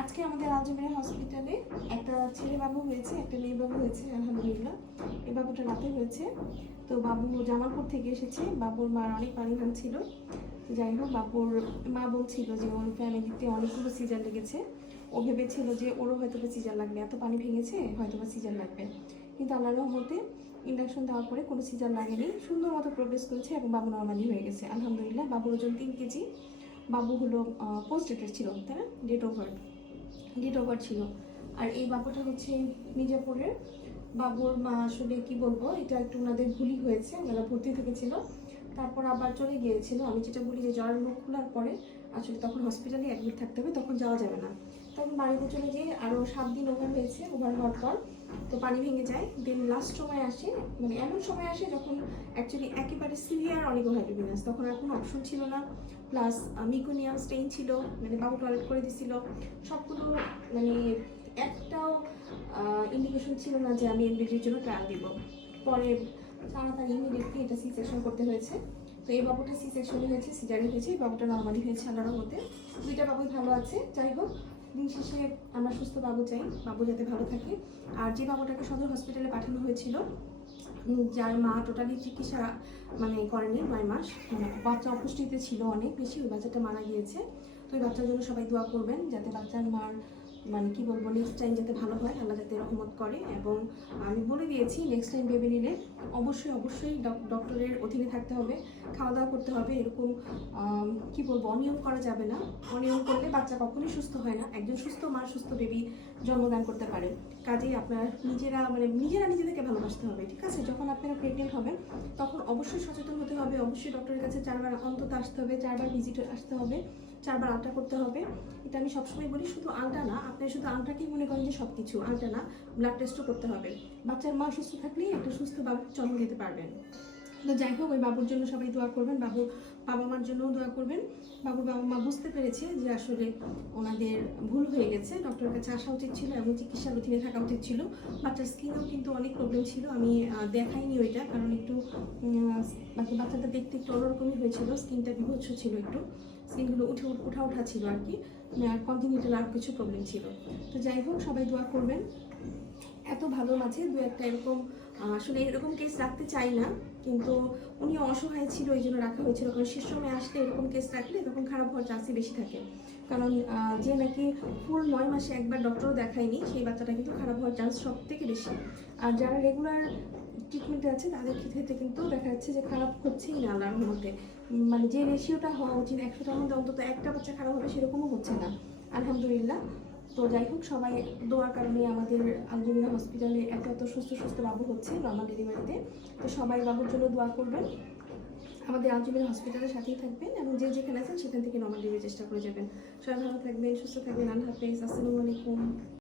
আজকে আমাদের আজমের হসপিটালে একটা ছেলে বাবু হয়েছে, একটা মেয়ে বাবু হয়েছে আলহামদুলিল্লাহ। এই বাবুটা রাতে হয়েছে। তো বাবু জামালপুর থেকে এসেছে। বাবুর মার অনেক পানি ভাঙছিল। যাই হোক, বাবুর মা বলছিল যে ওর ফ্যামিলিতে অনেকগুলো সিজার লেগেছে। ও ভেবেছিল যে ওরও হয়তো বা সিজার লাগবে, এত পানি ভেঙেছে হয়তো বা সিজার লাগবে। কিন্তু আল্লাহর রহমতে ইন্ডাকশন দেওয়ার পরে কোনো সিজার লাগেনি, সুন্দর মতো প্রোগ্রেস করেছে এবং বাবু নর্মালি হয়ে গেছে আলহামদুলিল্লাহ। বাবুর ওজন 3 কেজি। বাবু হলো পোস্ট ডেটের ছিল, তাই না? ডেট ওভার ছিল। আর এই বাবুটা হচ্ছে মির্জাপুরের। বাবুর মা আসলে কি বলবো, এটা একটু ওনাদের ভুলই হয়েছে। ওনারা ভর্তি থেকেছিল, তারপর আবার চলে গিয়েছিল। আমি যেটা বলি যে জ্বরের মুখ খোলার পরে আসলে তখন হসপিটালে অ্যাডমিট থাকতে হবে, তখন যাওয়া যাবে না। তখন বাড়িতে চলে যেয়ে আরও 7 দিন ওভার হয়েছে। ওভার হওয়ার পর তো পানি ভেঙে যায়। দেন লাস্ট সময় আসে, মানে এমন সময় আসে যখন অ্যাকচুয়ালি একেবারে সিভিয়ার অলিগোহাইড্রোজেনাস, তখন আর কোনো অপশন ছিল না। প্লাস মিকোনিয়াম স্টেইন ছিল, মানে বাবু টয়লেট করে দিছিল। সবগুলো মানে একটাও ইন্ডিকেশন ছিল না যে আমি এমবিডির জন্য ট্রায়াল দিব। পরে তাড়াতাড়ি ইমিডিয়েটলি এটা সি সেকশন করতে হয়েছে। তো এই বাবুটা সি সেকশনই হয়েছে, সিজারি হয়েছে। এই বাবুটা নর্মালি হয়েছে আল্লাহর মতে। দুইটা বাবুই ভালো আছে। যাই হোক, দিন শেষে আমরা সুস্থ বাবু চাই, বাবু যাতে ভালো থাকে। আর যে বাবুটাকে সদর হসপিটালে পাঠানো হয়েছিল, যার মা টোটালি চিকিৎসা মানে করেনি 9 মাস, মানে বাচ্চা অপুষ্টিতে ছিল অনেক বেশি, ওই বাচ্চাটা মারা গিয়েছে। তো ওই বাচ্চার জন্য সবাই দোয়া করবেন যাতে বাচ্চার মার মানে কি বলবো, নেক্সট টাইম যাতে ভালো হয়, আল্লাহ যাতে রহমত করে। এবং আমি বলে দিয়েছি নেক্সট টাইম বেবি নিলে অবশ্যই ডক্টরের অধীনে থাকতে হবে, খাওয়া দাওয়া করতে হবে। এরকম কি বলবো, অনিয়ম করা যাবে না। অনিয়ম করলে বাচ্চা কখনোই সুস্থ হয় না। একজন সুস্থ মা সুস্থ বেবি জন্মদান করতে পারে। কাজেই আপনারা নিজেরা নিজেদেরকে ভালোবাসতে হবে, ঠিক আছে? যখন আপনারা প্রেগনেন্ট হবেন তখন অবশ্যই সচেতন হতে হবে। অবশ্যই ডক্টরের কাছে 4 বার অন্তত আসতে হবে, 4 বার ভিজিট আসতে হবে, 4 বার আলট্রা করতে হবে। এটা আমি সবসময় বলি। শুধু আলট্রা না, আপনি শুধু আলট্রাকেই মনে করেন যে সব কিছু, আলট্রা না, ব্লাড টেস্টও করতে হবে। বাচ্চার মা সুস্থ থাকলেই একটা সুস্থ বাবুর জন্ম দিতে পারবেন। তো যাই হোক, ওই বাবুর জন্য সবাই দোয়া করবেন, বাবুর বাবা মার জন্যও দোয়া করবেন। বাবুর বাবা মা বুঝতে পেরেছে যে আসলে ওনাদের ভুল হয়ে গেছে, ডক্টরের কাছে আসা উচিত ছিল এবং চিকিৎসার অধীনে থাকা উচিত ছিল। বাচ্চার স্কিনেও কিন্তু অনেক প্রবলেম ছিল, আমি দেখাইনি ওইটা, কারণ একটু বাচ্চাটা দেখতে একটু অন্যরকমই হয়েছিল। স্কিনটা বিভৎস ছিল, একটু স্কিনগুলো উঠা ছিল আর কি। আর কন্টিনিউটাল আর কিছু প্রবলেম ছিল। তো যাই হোক, সবাই দোয়া করবেন। এত ভালো মাঝে দু একটা এরকম, আসলে এরকম কেস রাখতে চাই না, কিন্তু উনি অসহায় ছিল এই জন্য রাখা হয়েছিল। কারণ শেষ সময় আসলে এরকম কেস রাখলে তখন খারাপ হওয়ার চান্সই বেশি থাকে। কারণ যে নাকি ফুল 9 মাসে একবার ডক্টরও দেখায়নি, সেই বাচ্চাটা কিন্তু খারাপ হওয়ার চান্স সব থেকে বেশি। আর যারা রেগুলার ট্রিটমেন্টে আছে তাদের ক্ষেত্রে কিন্তু দেখা যাচ্ছে যে খারাপ হচ্ছেই না আল্লাহর রহমতে। মানে যে রেশিওটা হওয়া উচিত 100টার মধ্যে অন্তত একটা বাচ্চা খারাপ হবে, সেরকমও হচ্ছে না আলহামদুলিল্লাহ। তো যাই হোক, সবাই দোয়ার কারণে আমাদের আলজমিরা হসপিটালে এত সুস্থ বাবু হচ্ছে নর্মাল ডেলিভারিতে। তো সবাই বাবুর জন্য দোয়া করবেন, আমাদের আলজমিরা হসপিটালের সাথেই থাকবেন এবং যে যেখানে আছেন সেখান থেকে নর্মাল ডেলিভারির চেষ্টা করে যাবেন। সবাই ভালো থাকবেন, সুস্থ থাকবেন। আল্লাহ হাফেজ, আসসালামু আলাইকুম।